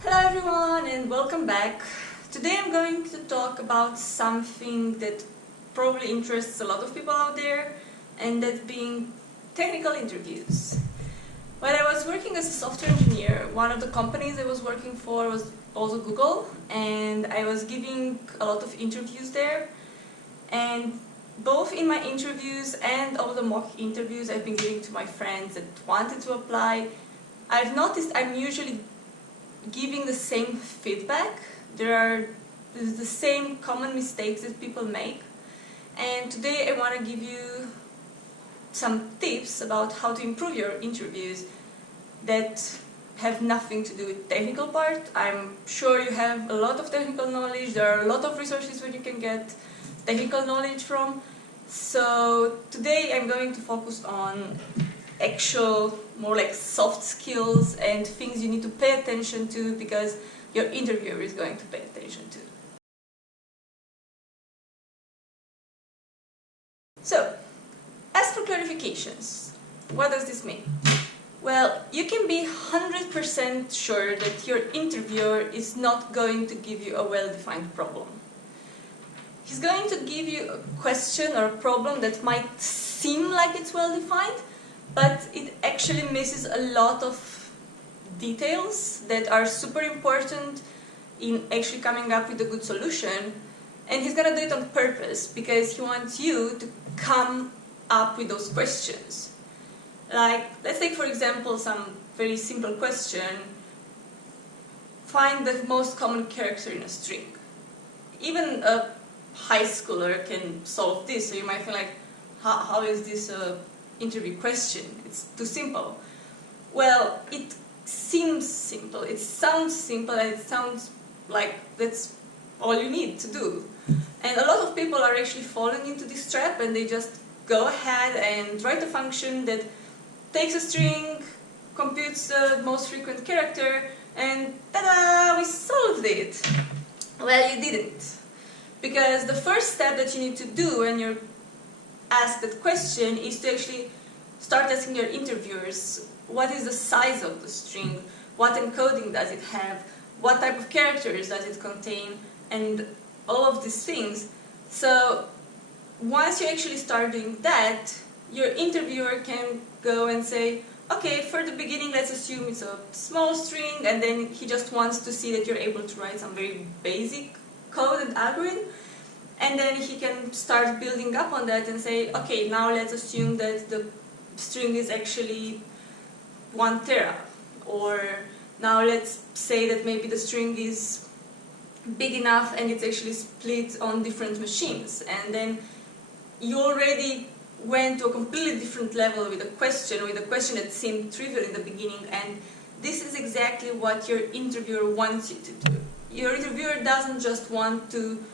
Hello everyone and welcome back. Today I'm going to talk about something that probably interests a lot of people out there, and that being technical interviews. When I was working as a software engineer, one of the companies I was working for was also Google, and I was giving a lot of interviews there. And both in my interviews and all the mock interviews I've been giving to my friends that wanted to apply, I've noticed I'm usually giving the same feedback. There's the same common mistakes that people make, and today I want to give you some tips about how to improve your interviews that have nothing to do with technical part. I'm sure you have a lot of technical knowledge. There are a lot of resources where you can get technical knowledge from. So today I'm going to focus on actual, more like soft skills and things you need to pay attention to because your interviewer is going to pay attention to. So, as for clarifications, what does this mean? Well, you can be 100% sure that your interviewer is not going to give you a well-defined problem. He's going to give you a question or a problem that might seem like it's well-defined, but it actually misses a lot of details that are super important in actually coming up with a good solution. And he's going to do it on purpose because he wants you to come up with those questions. Like, let's take for example some very simple question. Find the most common character in a string. Even a high schooler can solve this, so you might feel like, how is this a interview question? It's too simple. Well, it seems simple, it sounds simple, and it sounds like that's all you need to do. And a lot of people are actually falling into this trap, and they just go ahead and write a function that takes a string, computes the most frequent character, and ta-da, we solved it. Well, you didn't. Because the first step that you need to do when you're asked that question is to actually start asking your interviewers, what is the size of the string, what encoding does it have, what type of characters does it contain, and all of these things. So once you actually start doing that, your interviewer can go and say, okay, for the beginning let's assume it's a small string, and then he just wants to see that you're able to write some very basic code and algorithm. And then he can start building up on that and say, okay, now let's assume that the string is actually 1 tera. Or now let's say that maybe the string is big enough and it's actually split on different machines. And then you already went to a completely different level with a question that seemed trivial in the beginning. And this is exactly what your interviewer wants you to do. Your interviewer doesn't just want to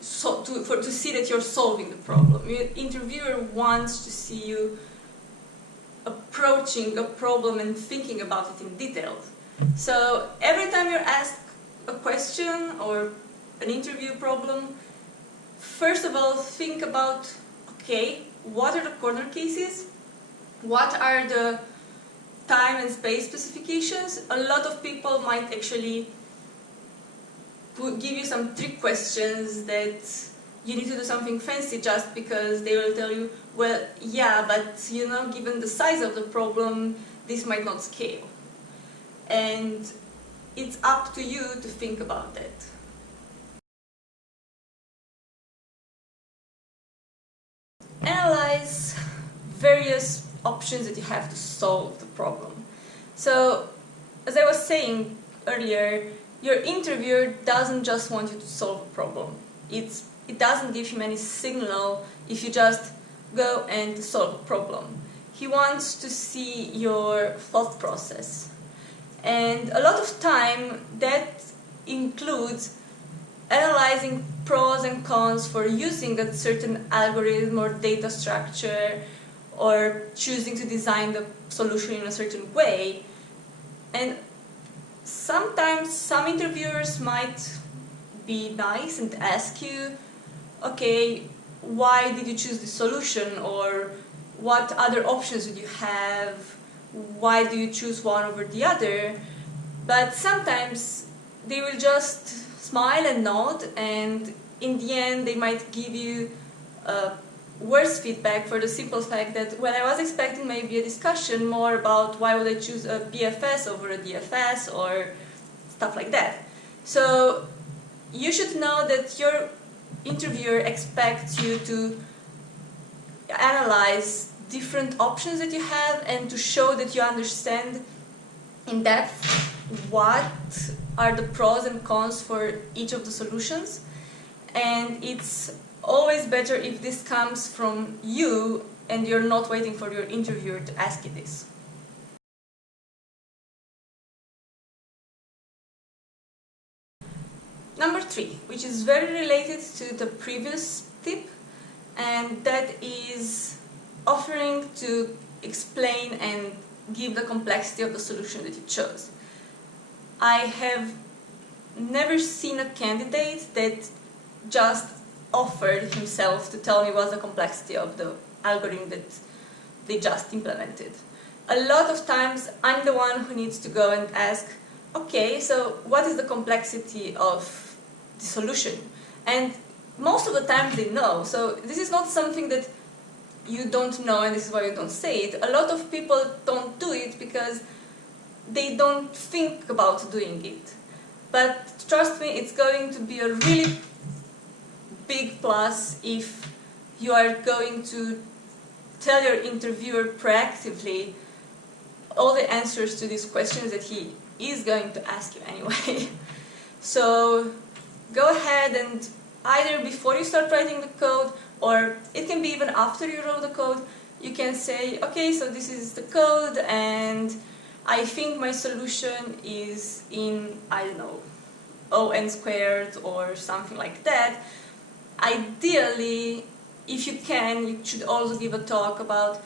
see that you're solving the problem. Your interviewer wants to see you approaching a problem and thinking about it in detail. So every time you're asked a question or an interview problem, first of all think about, okay, what are the corner cases? What are the time and space specifications? A lot of people might actually give you some trick questions that you need to do something fancy just because they will tell you, well, yeah, but you know, given the size of the problem, this might not scale. And it's up to you to think about that. Analyze various options that you have to solve the problem. So, as I was saying earlier, your interviewer doesn't just want you to solve a problem. It doesn't give him any signal if you just go and solve a problem. He wants to see your thought process. And a lot of time that includes analyzing pros and cons for using a certain algorithm or data structure, or choosing to design the solution in a certain way. And sometimes some interviewers might be nice and ask you, okay, why did you choose this solution, or what other options would you have, why do you choose one over the other? But sometimes they will just smile and nod, and in the end they might give you worse feedback for the simple fact that, well, I was expecting maybe a discussion more about why would I choose a BFS over a DFS or stuff like that. So you should know that your interviewer expects you to analyze different options that you have and to show that you understand in depth what are the pros and cons for each of the solutions. And it's always better if this comes from you and you're not waiting for your interviewer to ask you this. Number 3, which is very related to the previous tip, and that is offering to explain and give the complexity of the solution that you chose. I have never seen a candidate that just offered himself to tell me what's the complexity of the algorithm that they just implemented. A lot of times I'm the one who needs to go and ask, okay, so what is the complexity of the solution? And most of the time they know, so this is not something that you don't know and this is why you don't say it. A lot of people don't do it because they don't think about doing it. But trust me, it's going to be a really big plus if you are going to tell your interviewer proactively all the answers to these questions that he is going to ask you anyway. So go ahead and either before you start writing the code, or it can be even after you wrote the code, you can say, okay, so this is the code and I think my solution is in, I don't know, ON squared or something like that. Ideally, if you can, you should also give a talk about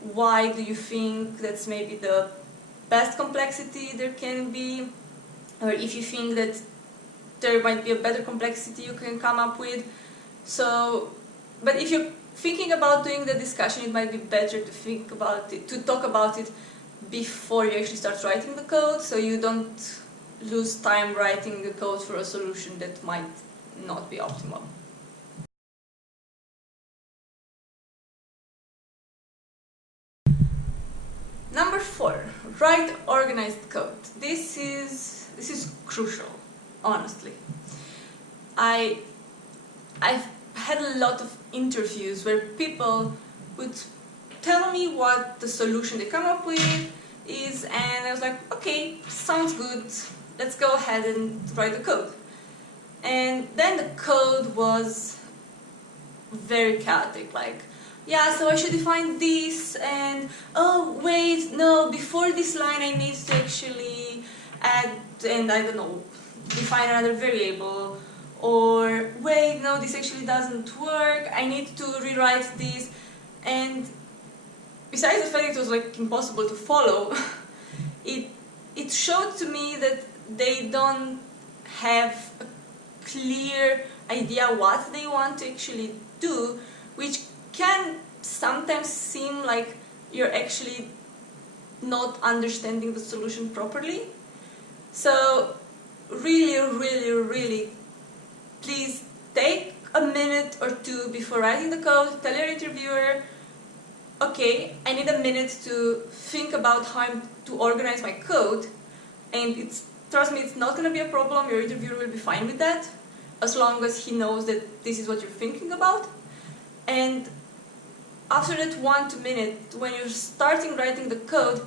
why do you think that's maybe the best complexity there can be, or if you think that there might be a better complexity you can come up with. So, but if you're thinking about doing the discussion, it might be better to think about it, to talk about it before you actually start writing the code, so you don't lose time writing the code for a solution that might not be optimal. Number 4, write organized code. This is crucial, honestly. I've had a lot of interviews where people would tell me what the solution they come up with is, and I was like, okay, sounds good, let's go ahead and write the code. And then the code was very chaotic, like, yeah, so I should define this, and oh wait, no, before this line I need to actually add, and I don't know, define another variable, or wait, no, this actually doesn't work, I need to rewrite this. And besides the fact it was like impossible to follow, it showed to me that they don't have a clear idea what they want to actually do, which can sometimes seem like you're actually not understanding the solution properly. So really, really, really, please take a minute or two before writing the code, tell your interviewer, okay, I need a minute to think about how I'm to organize my code, and trust me, it's not going to be a problem, your interviewer will be fine with that, as long as he knows that this is what you're thinking about. And after that 1 to 2 minutes, when you're starting writing the code,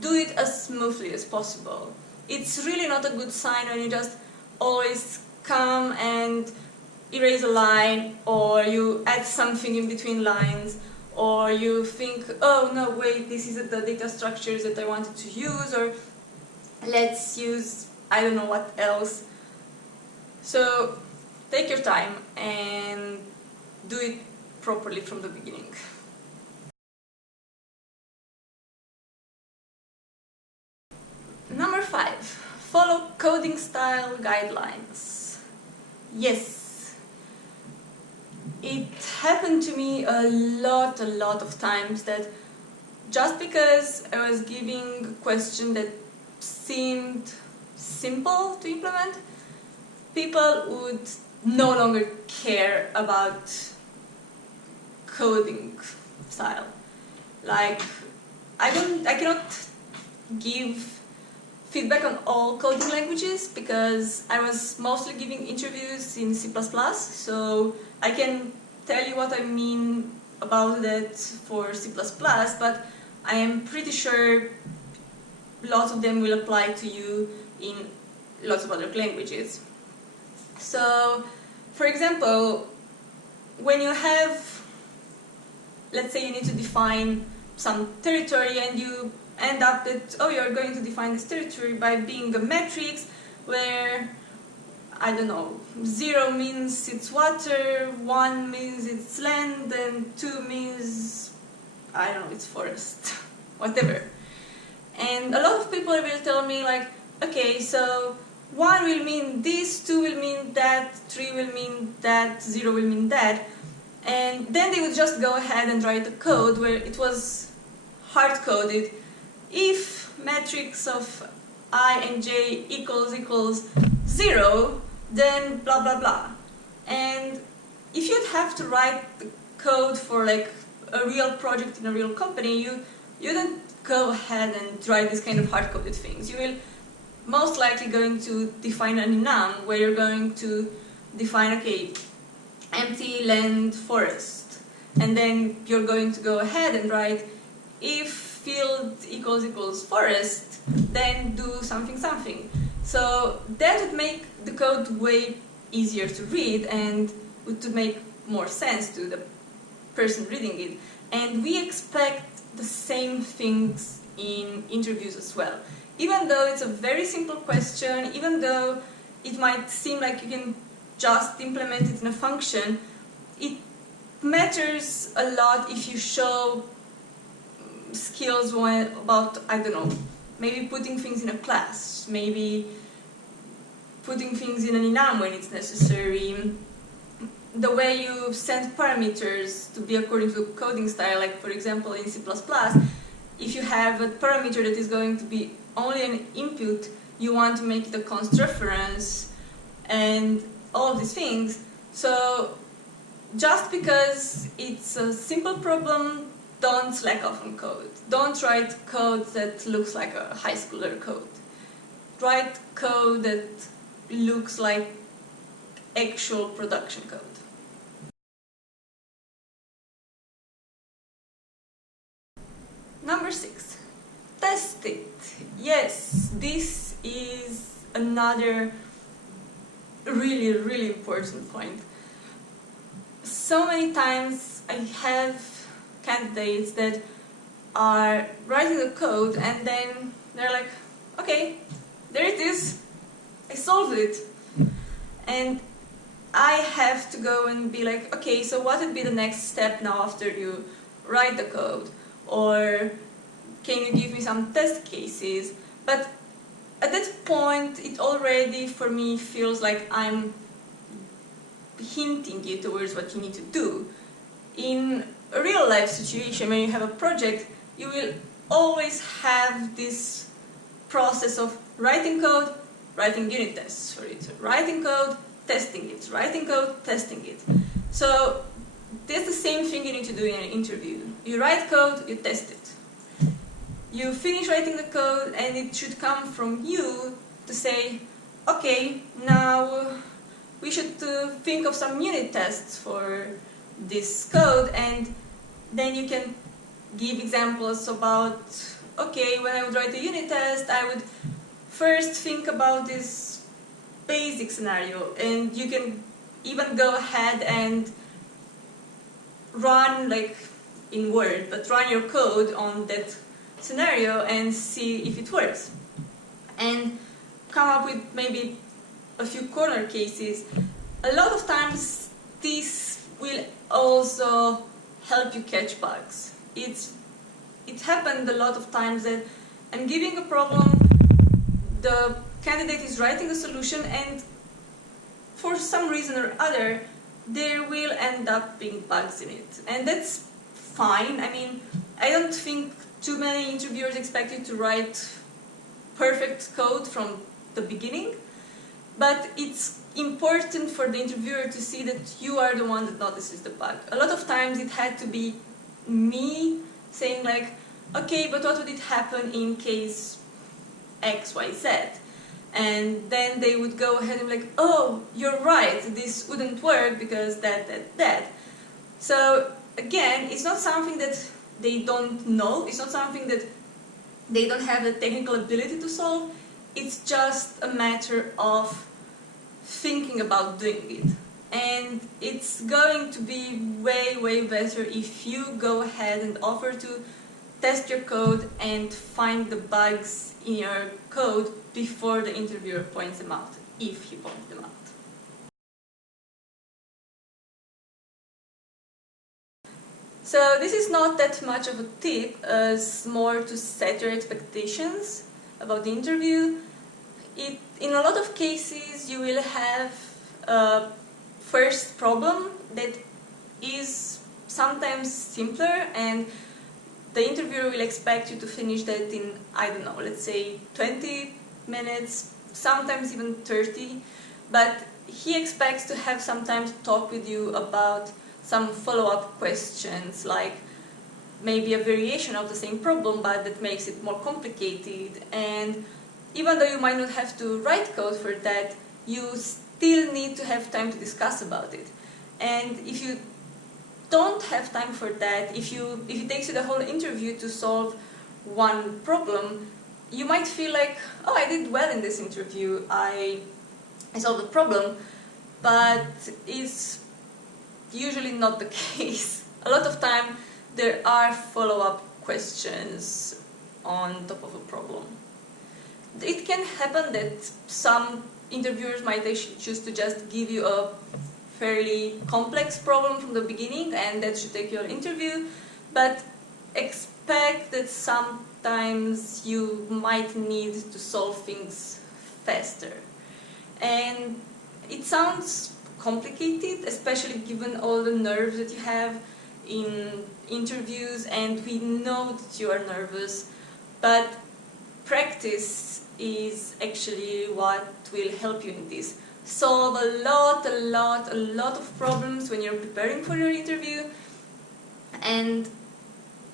do it as smoothly as possible. It's really not a good sign when you just always come and erase a line, or you add something in between lines, or you think, oh no, wait, this isn't the data structures that I wanted to use, or let's use I don't know what else. So take your time and do it properly from the beginning. Number 5, follow coding style guidelines. Yes, it happened to me a lot of times that just because I was giving a question that seemed simple to implement, people would no longer care about coding style. Like, I cannot give feedback on all coding languages because I was mostly giving interviews in C++, so I can tell you what I mean about that for C++, but I am pretty sure lots of them will apply to you in lots of other languages. So, for example, when you have, let's say you need to define some territory and you end up that, oh, you're going to define this territory by being a matrix where, I don't know, 0 means it's water, 1 means it's land, and 2 means, I don't know, it's forest, whatever. And a lot of people will tell me like, okay, so 1 will mean this, 2 will mean that, 3 will mean that, 0 will mean that. And then they would just go ahead and write a code where it was hard-coded. If matrix of I and j equals 0, then blah blah blah. And if you'd have to write the code for like a real project in a real company, you don't go ahead and write this kind of hard-coded things. You will most likely going to define an enum where you're going to define, okay, empty land forest, and then you're going to go ahead and write if field equals forest, then do something something. So that would make the code way easier to read and would make more sense to the person reading it. And we expect the same things in interviews as well. Even though it's a very simple question, even though it might seem like you can just implement it in a function, it matters a lot if you show skills about, I don't know, maybe putting things in a class, maybe putting things in an enum when it's necessary, the way you set parameters to be according to coding style, like for example in C++, if you have a parameter that is going to be only an input, you want to make it a const reference and all of these things. So just because it's a simple problem, don't slack off on code. Don't write code that looks like a high schooler code. Write code that looks like actual production code. Number 6, test it. Yes, this is another really important point. So many times I have candidates that are writing the code and then they're like, okay, there it is, I solved it. And I have to go and be like, okay, so what would be the next step now after you write the code? Or can you give me some test cases? But at that point, it already, for me, feels like I'm hinting you towards what you need to do. In a real-life situation, when you have a project, you will always have this process of writing code, writing unit tests for it, writing code, testing it, writing code, testing it. So that's the same thing you need to do in an interview. You write code, you test it. You finish writing the code and it should come from you to say, okay, now we should think of some unit tests for this code, and then you can give examples about, okay, when I would write a unit test, I would first think about this basic scenario, and you can even go ahead and run, like in Word, but run your code on that scenario and see if it works. And come up with maybe a few corner cases. A lot of times this will also help you catch bugs. It happened a lot of times that I'm giving a problem, the candidate is writing a solution, and for some reason or other there will end up being bugs in it. And that's fine. I mean, I don't think too many interviewers expect you to write perfect code from the beginning, but it's important for the interviewer to see that you are the one that notices the bug. A lot of times it had to be me saying like, okay, but what would it happen in case X, Y, Z? And then they would go ahead and be like, oh, you're right, this wouldn't work because that. So again, it's not something that they don't know, it's not something that they don't have the technical ability to solve, it's just a matter of thinking about doing it. And it's going to be way, way better if you go ahead and offer to test your code and find the bugs in your code before the interviewer points them out, if he points them out. So this is not that much of a tip, as more to set your expectations about the interview. In a lot of cases you will have a first problem that is sometimes simpler, and the interviewer will expect you to finish that in, I don't know, let's say 20 minutes, sometimes even 30, but he expects to have some time to talk with you about some follow-up questions, like maybe a variation of the same problem but that makes it more complicated. And even though you might not have to write code for that, you still need to have time to discuss about it. And if you don't have time for that, if it takes you the whole interview to solve one problem, you might feel like, oh, I did well in this interview, I solved the problem, but it's usually not the case. A lot of time there are follow-up questions on top of a problem. It can happen that some interviewers might actually choose to just give you a fairly complex problem from the beginning and that should take your interview, but expect that sometimes you might need to solve things faster. And it sounds complicated, especially given all the nerves that you have in interviews, and we know that you are nervous, but practice is actually what will help you in this. Solve a lot of problems when you're preparing for your interview, and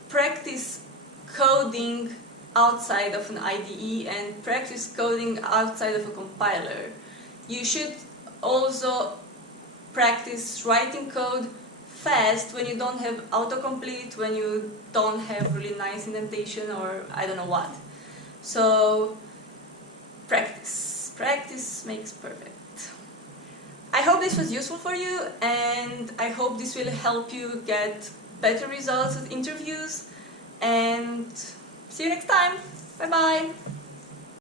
practice coding outside of an IDE and practice coding outside of a compiler. You should also practice writing code fast when you don't have autocomplete, when you don't have really nice indentation or I don't know what. So practice. Practice makes perfect. I hope this was useful for you, and I hope this will help you get better results at interviews, and see you next time. Bye bye.